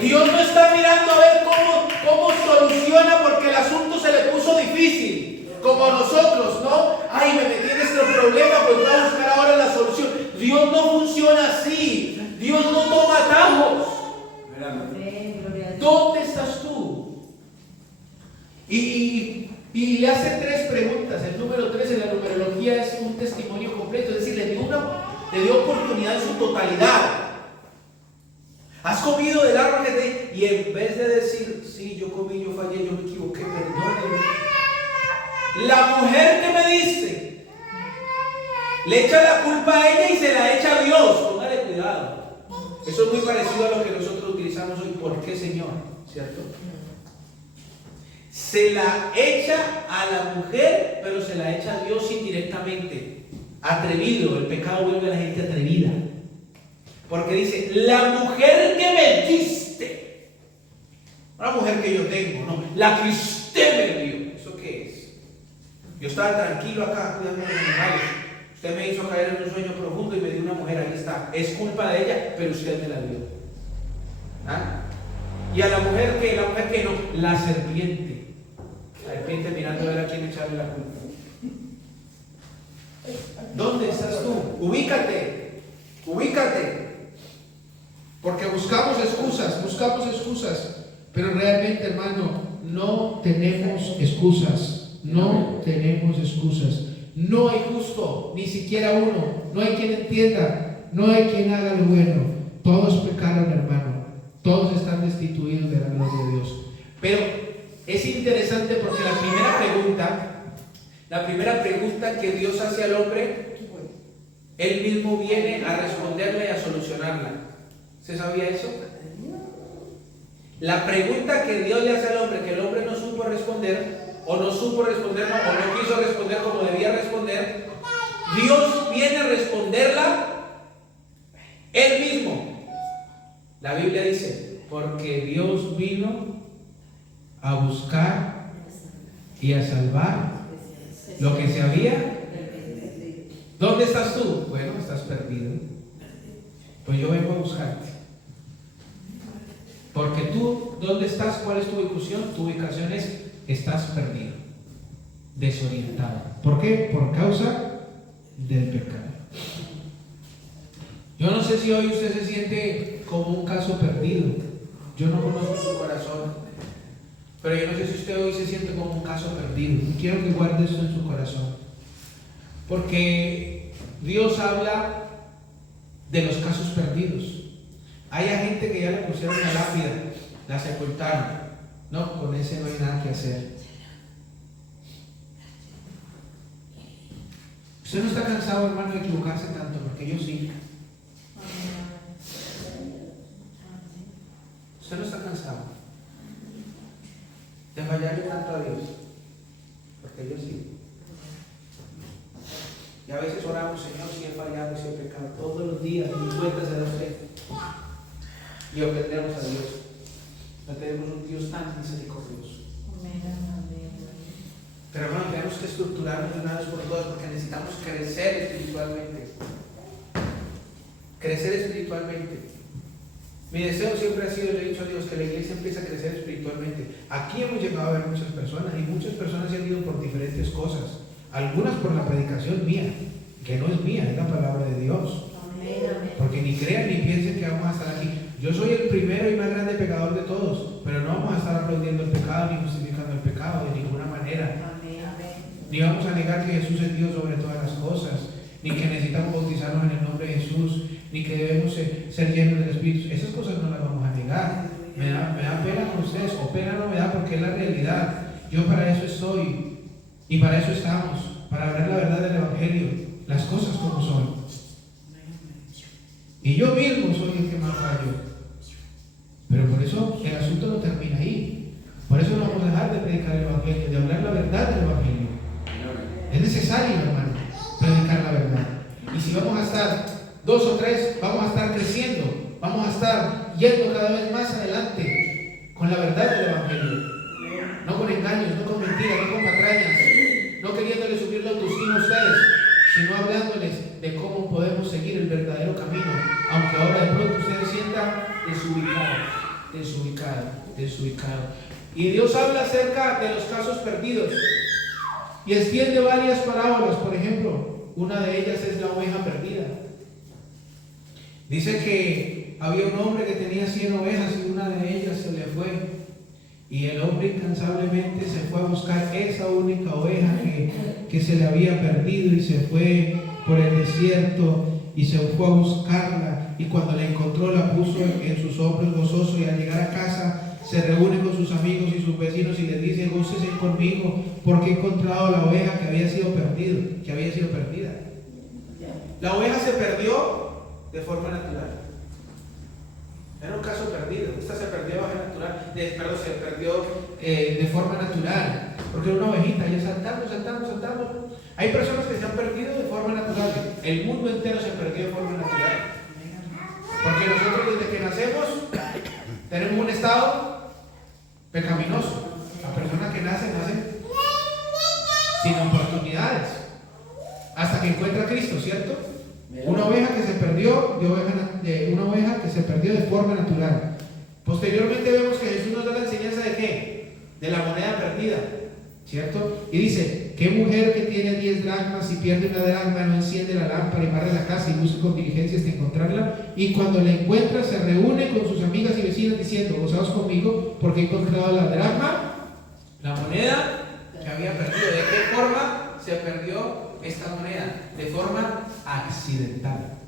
Dios no está mirando a ver cómo soluciona porque el asunto se le puso difícil, como a nosotros, ¿no? Ay, me metí en este problema, pues voy a buscar ahora la solución. Dios no funciona así. Dios no toma atajos. ¿Dónde estás tú? Y le hace 3 preguntas. El número 3 en la numerología es un testimonio completo, es decir, le dio oportunidad en su totalidad. ¿Has comido del árbol que te... Y en vez de decir, sí, yo comí, yo fallé, yo me equivoqué, perdóname. mujer que me diste. Le echa la culpa a ella y se la echa a Dios. Póngale cuidado. Eso es muy parecido a lo que nosotros utilizamos hoy. ¿Por qué, Señor? ¿Cierto? Se la echa a la mujer, pero se la echa a Dios indirectamente. Atrevido. El pecado vuelve a la gente atrevida. Porque dice, la mujer que me diste. No la mujer que yo tengo, no. La que usted me dio. ¿Eso qué es? Yo estaba tranquilo acá cuidando de los animales. Usted me hizo caer en un sueño profundo y me dio una mujer, ahí está. Es culpa de ella, pero usted me la dio. ¿Ah? Y a la mujer que, no, la serpiente. La serpiente mirando a ver a quién echarle la culpa. ¿Dónde estás tú? Ubícate. Porque buscamos excusas, pero realmente, hermano, no tenemos excusas. No hay justo, ni siquiera uno. No hay quien entienda, no hay quien haga lo bueno. Todos pecaron, hermano. Todos están destituidos de la gloria de Dios. Pero es interesante porque la primera pregunta que Dios hace al hombre, Él mismo viene a responderla y a solucionarla. ¿Se sabía eso? La pregunta que Dios le hace al hombre, que el hombre no supo responder, o no quiso responder como debía responder, Dios viene a responderla Él mismo. La Biblia dice, porque Dios vino a buscar y a salvar lo que se había. ¿Dónde estás tú? Bueno, estás perdido. Pues yo vengo a buscarte. Porque tú, ¿dónde estás? ¿Cuál es tu ubicación? Tu ubicación es, estás perdido, desorientado. ¿Por qué? Por causa del pecado. Yo no sé si hoy usted se siente como un caso perdido. Yo no conozco su corazón, pero yo no sé si usted hoy se siente como un caso perdido. Quiero que guarde esto en su corazón, porque Dios habla de los casos perdidos. Hay gente que ya le pusieron la lápida, la sepultaron. No, con ese no hay nada que hacer. Usted no está cansado, hermano, de equivocarse tanto, porque yo sí. Usted no está cansado de fallarle tanto a Dios, porque yo sí. Y a veces oramos, Señor, si he fallado, si he pecado, todos los días, mi cuenta se da usted. Y ofendemos a Dios. No tenemos un Dios tan misericordioso. Pero hermano, tenemos que estructurarnos de una vez por todas, porque necesitamos crecer espiritualmente. Mi deseo siempre ha sido, le he dicho a Dios, que la iglesia empiece a crecer espiritualmente. Aquí hemos llegado a ver muchas personas, y muchas personas se han ido por diferentes cosas. Algunas por la predicación mía, que no es mía, es la palabra de Dios. Porque ni crean ni piensen que vamos a estar aquí. Yo soy el primero y más grande pecador de todos, pero no vamos a estar aplaudiendo el pecado ni justificando el pecado de ninguna manera. Ni vamos a negar que Jesús es Dios sobre todas las cosas, ni que necesitamos bautizarnos en el nombre de Jesús, ni que debemos ser llenos del Espíritu. Esas cosas no las vamos a negar. Me da pena con ustedes, o pena no me da, porque es la realidad. Yo para eso estoy, y para eso estamos, para hablar la verdad del Evangelio, las cosas como son. Y yo mismo soy el que más fallo. Pero por eso el asunto no termina ahí. Por eso no vamos a dejar de predicar el Evangelio, de hablar la verdad del Evangelio. Es necesario, hermano, predicar la verdad. Y si vamos a estar 2 o 3, vamos a estar creciendo, vamos a estar yendo cada vez más adelante con la verdad del Evangelio. No con engaños, no con mentiras, no con patrañas, no queriéndole subir la autoestima a ustedes, sino hablándoles de cómo podemos seguir el verdadero camino, aunque ahora de pronto ustedes sientan desubicado. Y Dios habla acerca de los casos perdidos y extiende varias parábolas. Por ejemplo, una de ellas es la oveja perdida. Dice que había un hombre que tenía 100 ovejas y una de ellas se le fue. Y el hombre incansablemente se fue a buscar esa única oveja que se le había perdido, y se fue por el desierto y se fue a buscarla. Y cuando la encontró, la puso en sus hombros gozoso, y al llegar a casa se reúne con sus amigos y sus vecinos y les dice: gócese conmigo porque he encontrado la oveja que había sido perdida. La oveja se perdió de forma natural. Era un caso perdido. Esta se perdió se perdió de forma natural, porque era una ovejita, ya saltando. Hay personas que se han perdido de forma natural. El mundo entero se perdió de forma natural, porque nosotros desde que nacemos tenemos un estado pecaminoso. La persona que nace sin oportunidades hasta que encuentra a Cristo, ¿cierto? Una oveja que se perdió de forma natural. Posteriormente vemos que Jesús nos da la enseñanza de ¿qué? De la moneda perdida, ¿cierto? Y dice: ¿qué mujer que tiene 10 dracmas, si pierde una dracma, no enciende la lámpara y barre la casa y busca con diligencia hasta encontrarla? Y cuando la encuentra, se reúne con sus amigas y vecinas diciendo: gozaos conmigo porque he encontrado la dracma, la moneda que había perdido. ¿De qué forma se perdió esta moneda? De forma accidental.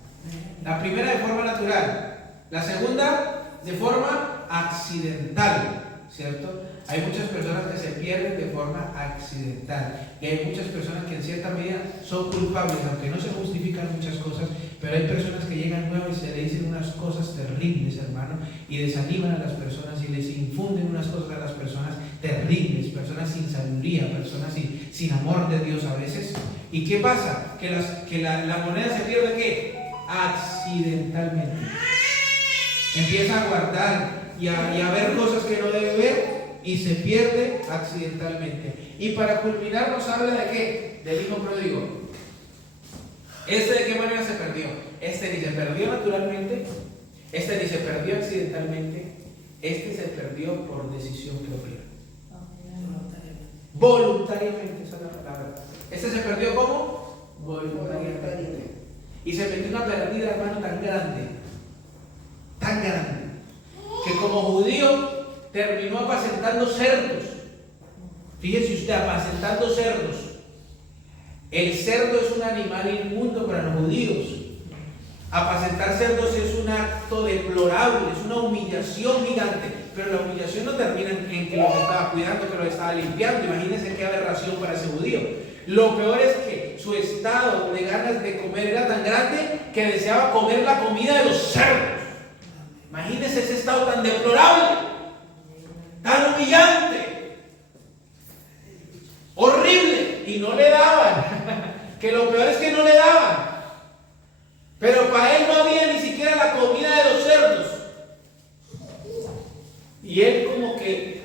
La primera de forma natural, la segunda de forma accidental, ¿cierto? Hay muchas personas que se pierden de forma accidental y hay muchas personas que en cierta medida son culpables, aunque no se justifican muchas cosas, pero hay personas que llegan nuevas y se le dicen unas cosas terribles, hermano, y desaniman a las personas y les infunden unas cosas a las personas terribles, personas sin sabiduría, personas sin amor de Dios a veces. ¿Y qué pasa? Que la moneda se pierde ¿qué? Accidentalmente. Empieza a guardar y a ver cosas que no debe ver y se pierde accidentalmente. Y para culminar nos habla de ¿qué? Del hijo pródigo. ¿De qué manera se perdió? Ni se perdió naturalmente, ni se perdió accidentalmente, se perdió por decisión propia. Voluntariamente, esa es la palabra. Se perdió ¿cómo? Voluntariamente. Y se metió una pérdida, hermano, tan grande, que como judío terminó apacentando cerdos. Fíjese usted, apacentando cerdos. El cerdo es un animal inmundo para los judíos. Apacentar cerdos es un acto deplorable, es una humillación gigante. Pero la humillación no termina en que los estaba cuidando, que los estaba limpiando. Imagínense qué aberración para ese judío. Lo peor es que su estado de ganas de comer era tan grande que deseaba comer la comida de los cerdos. Imagínense ese estado tan deplorable, tan humillante, horrible, y no le daban. Que lo peor es que no le daban. Pero para él no había ni siquiera la comida de los cerdos. Y él como que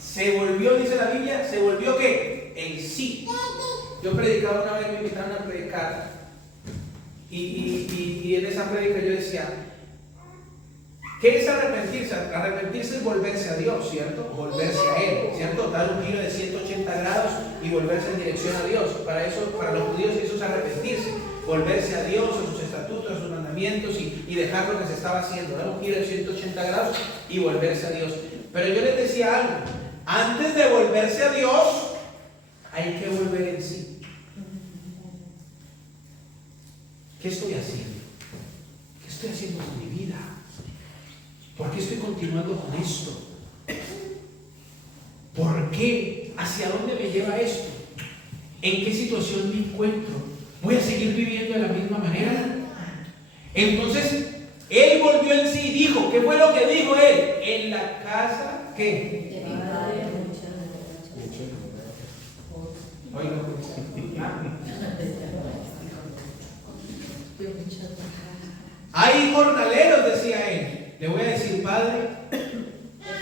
se volvió, dice la Biblia, se volvió ¿qué? El sí. Yo predicaba una vez, me invitaron a predicar y en esa predica yo decía: ¿qué es arrepentirse? Arrepentirse es volverse a Dios, ¿cierto? Volverse a Él, ¿cierto? Dar un giro de 180 grados y volverse en dirección a Dios. Para los judíos eso es arrepentirse. Volverse a Dios, a sus estatutos, a sus mandamientos y dejar lo que se estaba haciendo. Dar un giro de 180 grados y volverse a Dios. Pero yo les decía algo: antes de volverse a Dios, hay que volver en sí. ¿Qué estoy haciendo? ¿Qué estoy haciendo con mi vida? ¿Por qué estoy continuando con esto? ¿Por qué? ¿Hacia dónde me lleva esto? ¿En qué situación me encuentro? ¿Voy a seguir viviendo de la misma manera? Entonces, él volvió en sí y dijo, ¿qué fue lo que dijo él? En la casa, ¿qué? Hay jornaleros, decía él. Le voy a decir: Padre,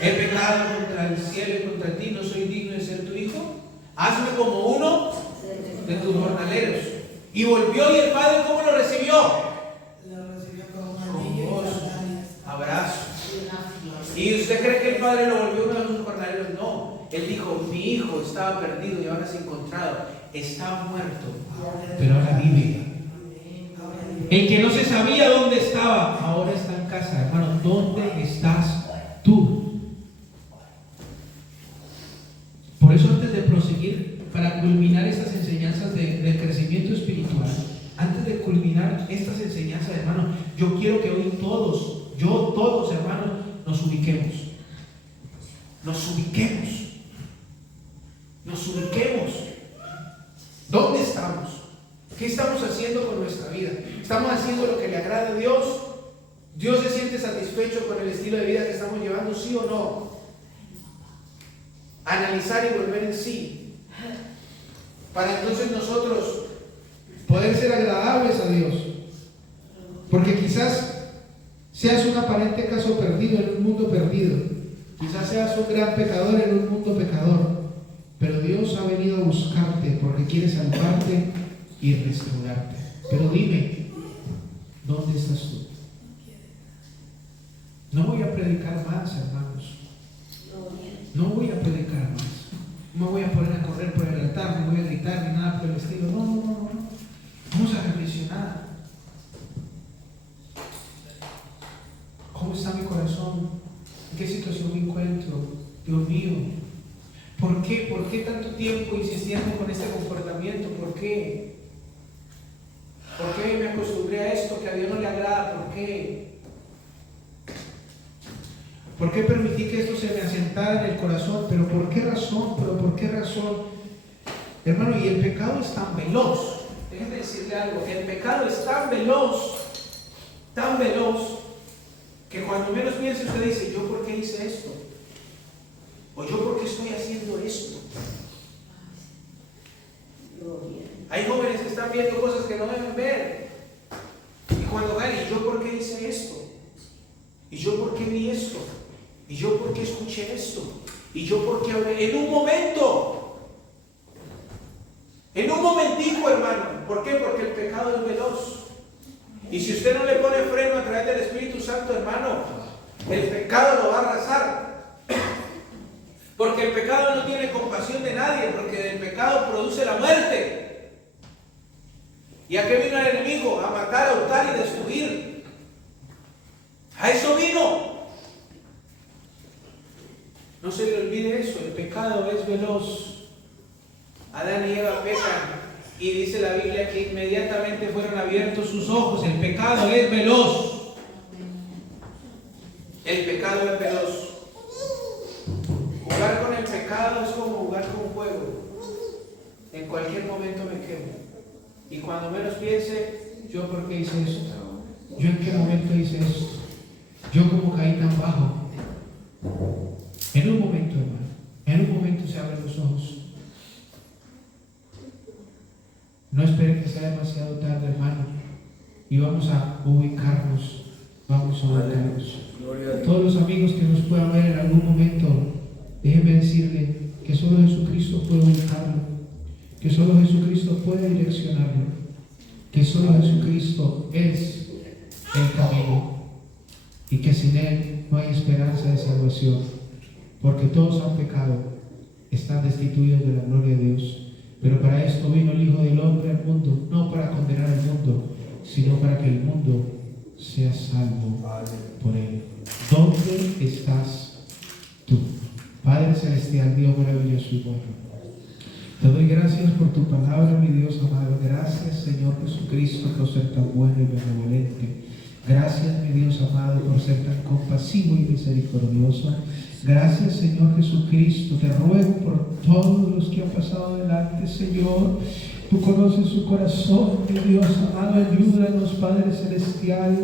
he pecado contra el cielo y contra ti, no soy digno de ser tu hijo. Hazme como uno de tus jornaleros. Y volvió, y el padre ¿cómo lo recibió? Lo recibió con voz, abrazo. ¿Y usted cree que el padre lo volvió uno de sus jornaleros? No. Él dijo: mi hijo estaba perdido y ahora se ha encontrado. Estaba muerto, pero ahora vive. El que no se sabía dónde estaba, ahora está en casa. Hermano, ¿dónde estás tú? Por eso, antes de proseguir, para culminar estas enseñanzas de crecimiento espiritual, antes de culminar estas enseñanzas, hermano, yo quiero que hoy todos nos ubiquemos. Nos ubiquemos. Nos ubiquemos. ¿Dónde estamos? ¿Qué estamos haciendo con nuestra vida? ¿Estamos haciendo lo que le agrada a Dios? ¿Dios se siente satisfecho con el estilo de vida que estamos llevando, sí o no? Analizar y volver en sí, para entonces nosotros poder ser agradables a Dios. Porque quizás seas un aparente caso perdido en un mundo perdido, quizás seas un gran pecador en un mundo pecador, pero Dios ha venido a buscarte porque quiere salvarte y restaurarte. Pero dime, ¿dónde estás tú? No voy a predicar más, hermanos. No voy a predicar más. No me voy a poner a correr por el altar, no voy a gritar ni nada por el estilo. No. Vamos a reflexionar. ¿Cómo está mi corazón? ¿En qué situación me encuentro? Dios mío, ¿por qué? ¿Por qué tanto tiempo insistiendo con este comportamiento? ¿Por qué? ¿Por qué me acostumbré a esto que a Dios no le agrada? ¿Por qué? ¿Por qué permití que esto se me asentara en el corazón? ¿Pero por qué razón? ¿Pero por qué razón? Hermano, y el pecado es tan veloz. Déjenme decirle algo. El pecado es tan veloz, que cuando menos piense usted dice, ¿yo por qué hice esto? ¿O yo por qué estoy haciendo esto? Hay jóvenes que están viendo cosas que no deben ver. Y cuando ven, ¿y yo por qué hice esto? ¿Y yo por qué vi esto? ¿Y yo por qué escuché esto? ¿Y yo por qué hablé? En un momento. En un momentico, hermano. ¿Por qué? Porque el pecado es veloz. Y si usted no le pone freno a través del Espíritu Santo, hermano, el pecado lo va a arrasar. Porque el pecado no tiene compasión de nadie, porque el pecado produce la muerte. ¿Y a qué vino el enemigo? A matar, a hurtar y destruir. A eso vino. No se le olvide eso, el pecado es veloz. Adán y Eva pecan y dice la Biblia que inmediatamente fueron abiertos sus ojos. El pecado es veloz. El pecado es veloz. Jugar con el pecado es como jugar con fuego. En cualquier momento me quemo. Y cuando menos piense, ¿yo por qué hice esto? ¿Yo en qué momento hice esto? ¿Yo cómo caí tan bajo? En un momento, hermano, en un momento se abren los ojos. No esperen que sea demasiado tarde, hermano. Y vamos a ubicarnos. Vamos a ubicarnos. Todos los amigos que nos puedan ver en algún momento, déjenme decirle que solo Jesucristo puede ubicarlo. Que solo Jesucristo puede direccionarlo. Que solo Jesucristo es el camino. Y que sin Él no hay esperanza de salvación. Porque todos han pecado, están destituidos de la gloria de Dios. Pero para esto vino el Hijo del Hombre al mundo, no para condenar al mundo, sino para que el mundo sea salvo por Él. ¿Dónde estás tú? Padre Celestial, Dios maravilloso y bueno, te doy gracias por tu palabra, mi Dios amado. Gracias, Señor Jesucristo, por ser tan bueno y benevolente. Gracias, mi Dios amado, por ser tan compasivo y misericordioso. Gracias, Señor Jesucristo. Te ruego por todos los que han pasado delante, Señor. Tú conoces su corazón, mi Dios amado. Ayúdanos, Padre Celestial.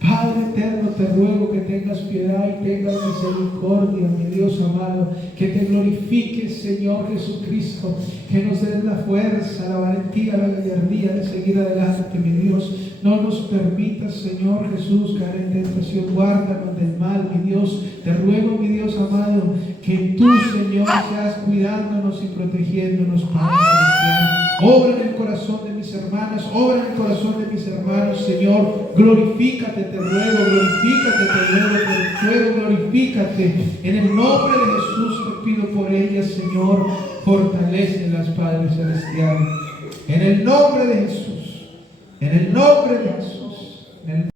Padre eterno, te ruego que tengas piedad y tengas misericordia, mi Dios amado. Que te glorifiques, Señor Jesucristo. Que nos des la fuerza, la valentía, la gallardía de seguir adelante, mi Dios. No nos permitas, Señor Jesús, caer en tentación. Guárdanos del mal, mi Dios. Te ruego, mi Dios amado, que tú, Señor, seas cuidándonos y protegiéndonos, Padre Celestial. Obra en el corazón de mis hermanas, obra en el corazón de mis hermanos, Señor. Glorifícate, te ruego, glorifícate, te ruego, te ruego, glorifícate. En el nombre de Jesús te pido por ellas, Señor. Fortalécelas, Padre Celestial. En el nombre de Jesús. En el nombre de Jesús. En el